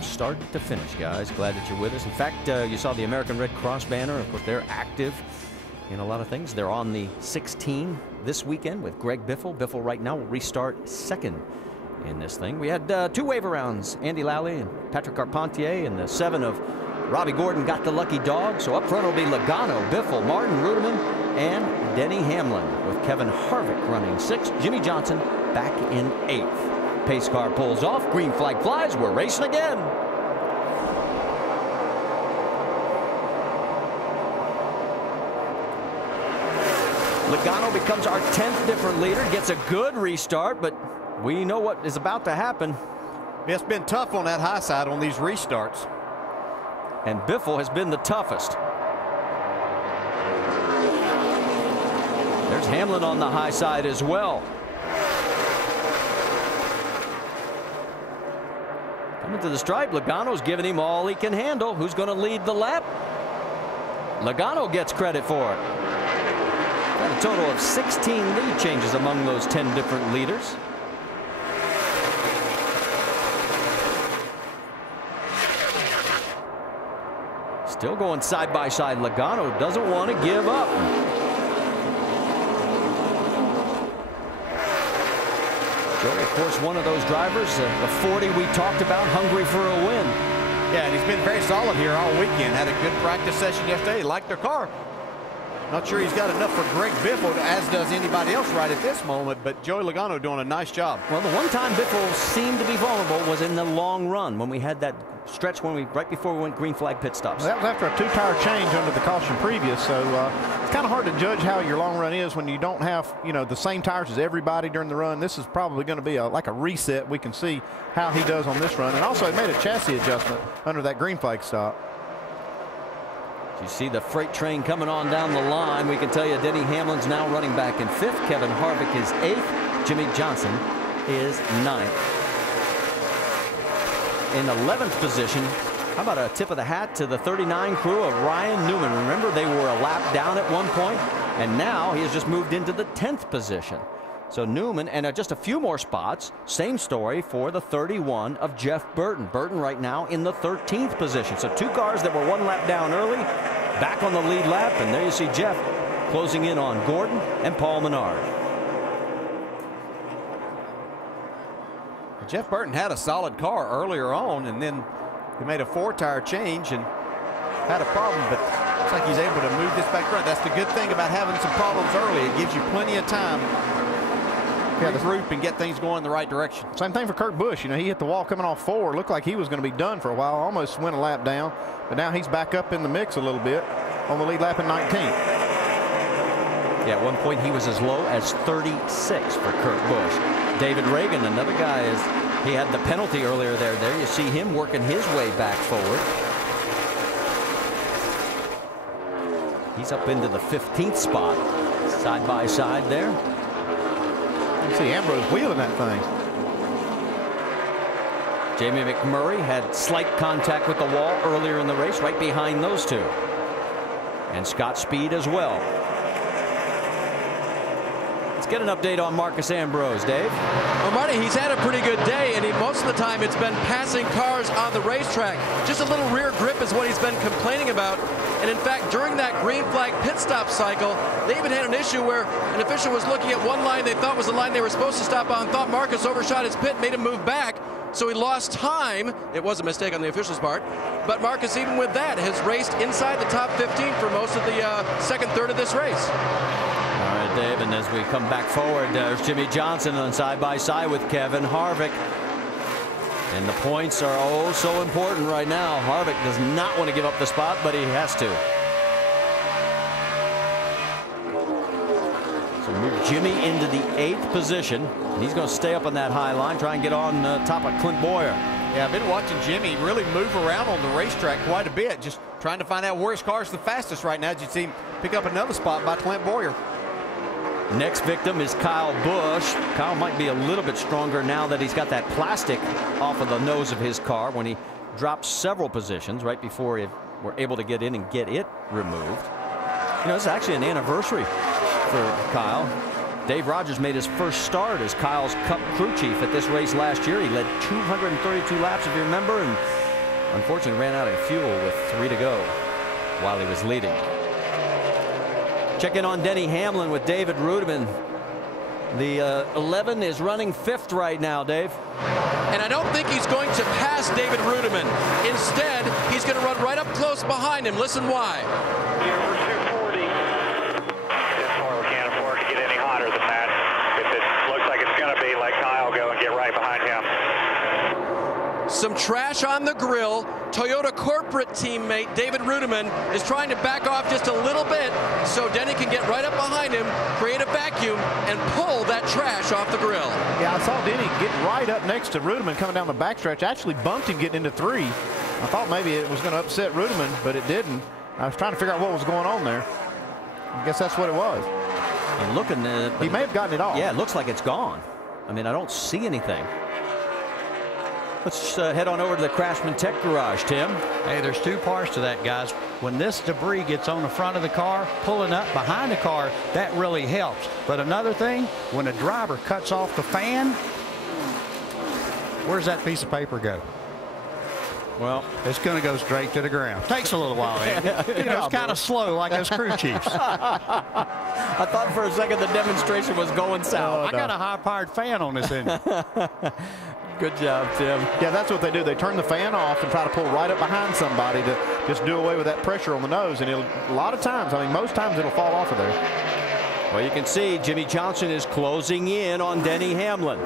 from start to finish, guys. Glad that you're with us. In fact, you saw the American Red Cross banner. Of course, they're active in a lot of things. They're on the 16 this weekend with Greg Biffle. Biffle right now will restart second in this thing. We had 2 waiver rounds. Andy Lally and Patrick Carpentier, and the 7 of Robbie Gordon got the lucky dog. So up front will be Logano, Biffle, Martin Ruderman, and Denny Hamlin, with Kevin Harvick running 6th. Jimmy Johnson back in 8th. Pace car pulls off. Green flag flies. We're racing again. Logano becomes our 10th different leader. Gets a good restart, but we know what is about to happen. It's been tough on that high side on these restarts. And Biffle has been the toughest. There's Hamlin on the high side as well. Coming to the stripe, Logano's giving him all he can handle. Who's going to lead the lap? Logano gets credit for it. Got a total of 16 lead changes among those 10 different leaders. Still going side by side. Logano doesn't want to give up. Joey, of course, one of those drivers, the 40 we talked about, hungry for a win. Yeah, and he's been very solid here all weekend. Had a good practice session yesterday. He liked their car. Not sure he's got enough for Greg Biffle, as does anybody else right at this moment, but Joey Logano doing a nice job. Well, the one time Biffle seemed to be vulnerable was in the long run, when we had that stretch right before we went green flag pit stops. That was after a 2-tire change under the caution previous, so it's kind of hard to judge how your long run is when you don't have, you know, the same tires as everybody during the run. This is probably going to be like a reset. We can see how he does on this run, and also he made a chassis adjustment under that green flag stop. You see the freight train coming on down the line. We can tell you Denny Hamlin's now running back in 5th. Kevin Harvick is 8th. Jimmy Johnson is 9th. In 11th position, how about a tip of the hat to the 39 crew of Ryan Newman. Remember, they were a lap down at one point, and now he has just moved into the 10th position. So Newman, and just a few more spots. Same story for the 31 of Jeff Burton. Burton right now in the 13th position. So 2 cars that were 1 lap down early, back on the lead lap, and there you see Jeff closing in on Gordon and Paul Menard. Jeff Burton had a solid car earlier on, and then he made a 4-tire change and had a problem, but looks like he's able to move this back front. That's the good thing about having some problems early. It gives you plenty of time to regroup and get things going in the right direction. Same thing for Kurt Busch. You know, he hit the wall coming off 4. Looked like he was going to be done for a while. Almost went a lap down, but now he's back up in the mix a little bit on the lead lap in 19th. Yeah, at one point he was as low as 36 for Kurt Busch. David Reagan, another guy, he had the penalty earlier there. There you see him working his way back forward. He's up into the 15th spot, side by side there. You see Ambrose wheeling that thing. Jamie McMurray had slight contact with the wall earlier in the race, right behind those 2. And Scott Speed as well. Let's get an update on Marcus Ambrose, Dave. Well, Marty, he's had a pretty good day, and most of the time it's been passing cars on the racetrack. Just a little rear grip is what he's been complaining about. And in fact, during that green flag pit stop cycle, they even had an issue where an official was looking at one line they thought was the line they were supposed to stop on, thought Marcus overshot his pit, made him move back, so he lost time. It was a mistake on the official's part, but Marcus, even with that, has raced inside the top 15 for most of the second third of this race. All right, Dave, and as we come back forward, there's Jimmy Johnson on side by side with Kevin Harvick. And the points are oh so important right now. Harvick does not want to give up the spot, but he has to. So move Jimmy into the 8th position. And he's going to stay up on that high line, try and get on top of Clint Boyer. Yeah, I've been watching Jimmy really move around on the racetrack quite a bit, just trying to find out where his car is the fastest right now. As you see him pick up another spot by Clint Boyer. Next victim is Kyle Busch. Kyle might be a little bit stronger now that he's got that plastic off of the nose of his car when he dropped several positions right before he were able to get in and get it removed. You know, this is actually an anniversary for Kyle. Dave Rogers made his first start as Kyle's Cup crew chief at this race last year. He led 232 laps, if you remember, and Unfortunately, ran out of fuel with 3 to go while he was leading. Check in on Denny Hamlin with David Rudiman. The 11 is running 5th right now, Dave. And I don't think he's going to pass David Rudiman. Instead, he's going to run right up close behind him. Listen why. Number 240. This oil can't afford to get any hotter than that. If it looks like it's going to be, let Kyle go and get right behind him. Some trash on the grill. Toyota corporate teammate David Rudiman is trying to back off just a little bit so Denny can get right up behind him, create a vacuum, and pull that trash off the grill. Yeah, I saw Denny get right up next to Rudiman coming down the backstretch. Actually bumped him getting into 3. I thought maybe it was going to upset Rudiman, but it didn't. I was trying to figure out what was going on there. I guess that's what it was. And looking at he may have gotten it off. Yeah, it looks like it's gone. I mean, I don't see anything. Let's head on over to the Craftsman Tech Garage, Tim. Hey, there's 2 parts to that, guys. When this debris gets on the front of the car, pulling up behind the car, that really helps. But another thing, when a driver cuts off the fan, where's that piece of paper go? Well, it's going to go straight to the ground. Takes a little while, Andy. You know, it's kind of slow like those crew chiefs. I thought for a second the demonstration was going south. I got a high-powered fan on this engine. Good job, Tim. Yeah, that's what they do. They turn the fan off and try to pull right up behind somebody to just do away with that pressure on the nose. And a lot of times, I mean, most times it'll fall off of there. Well, you can see Jimmy Johnson is closing in on Denny Hamlin.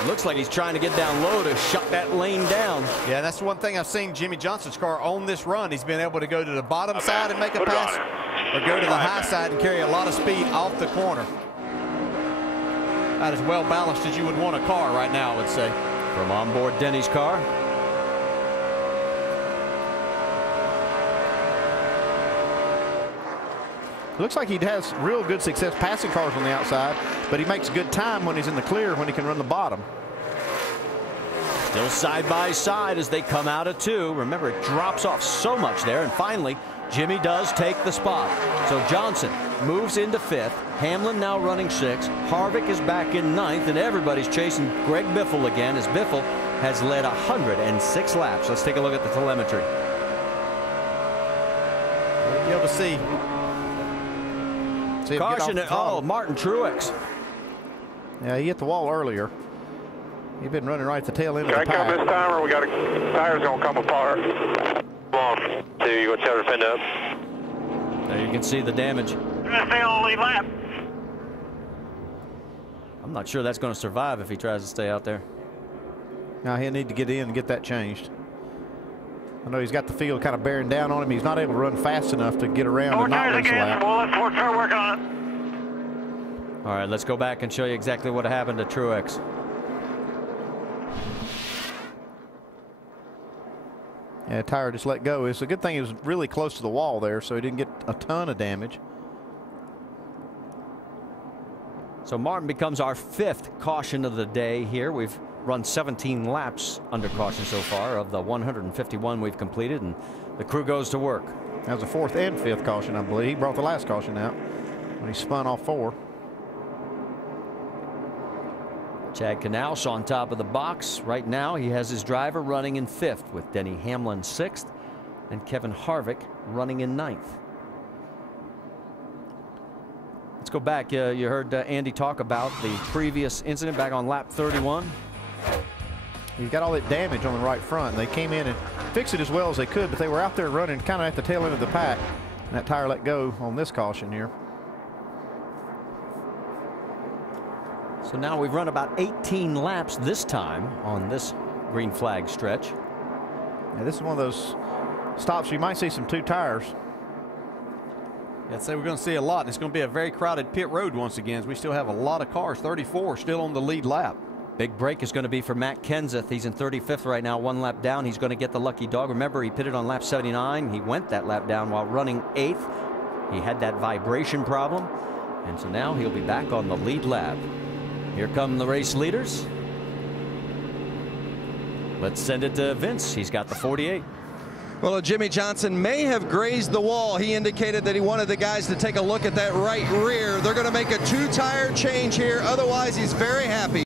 It looks like he's trying to get down low to shut that lane down. Yeah, that's the one thing I've seen Jimmy Johnson's car on this run. He's been able to go to the bottom side and make a pass, or go to the high side and carry a lot of speed off the corner. About as well balanced as you would want a car right now, I would say. From onboard Denny's car. Looks like he has real good success passing cars on the outside, but he makes good time when he's in the clear when he can run the bottom. Still side by side as they come out of 2. Remember, it drops off so much there, and finally Jimmy does take the spot. So Johnson moves into 5th. Hamlin now running 6th. Harvick is back in 9th, and everybody's chasing Greg Biffle again as Biffle has led 106 laps. Let's take a look at the telemetry. You'll be able to see. Caution, Martin Truex. Yeah, he hit the wall earlier. He's been running right at the tail end of the Can I come pack. this time, or we got tires going to come apart? Come on, so you go tell her to fend up. There you can see the damage. Stay on the lead lap. I'm not sure that's going to survive if he tries to stay out there. Now he'll need to get in and get that changed. I know he's got the field kind of bearing down on him. He's not able to run fast enough to get around and not lose a lap. Well, let's start working on it. All right, let's go back and show you exactly what happened to Truex. Yeah, tire just let go. It's a good thing he was really close to the wall there, so he didn't get a ton of damage. So Martin becomes our 5th caution of the day here. We've run 17 laps under caution so far of the 151 we've completed, and the crew goes to work. That was the 4th and 5th caution, I believe. He brought the last caution out when he spun off 4. Chad Knaus on top of the box. Right now he has his driver running in 5th with Denny Hamlin 6th and Kevin Harvick running in 9th. Let's go back. You heard Andy talk about the previous incident back on lap 31. He's got all that damage on the right front. They came in and fixed it as well as they could, but they were out there running kind of at the tail end of the pack, and that tire let go on this caution here. So now we've run about 18 laps this time on this green flag stretch. Yeah, this is one of those stops where you might see some 2 tires. I'd say we're going to see a lot, and it's going to be a very crowded pit road once again, as we still have a lot of cars. 34 still on the lead lap. Big break is going to be for Matt Kenseth. He's in 35th right now, 1 lap down. He's going to get the lucky dog. Remember, he pitted on lap 79. He went that lap down while running 8th. He had that vibration problem, and so now he'll be back on the lead lap. Here come the race leaders. Let's send it to Vince. He's got the 48. Well, Jimmy Johnson may have grazed the wall. He indicated that he wanted the guys to take a look at that right rear. They're going to make a 2-tire change here. Otherwise, he's very happy.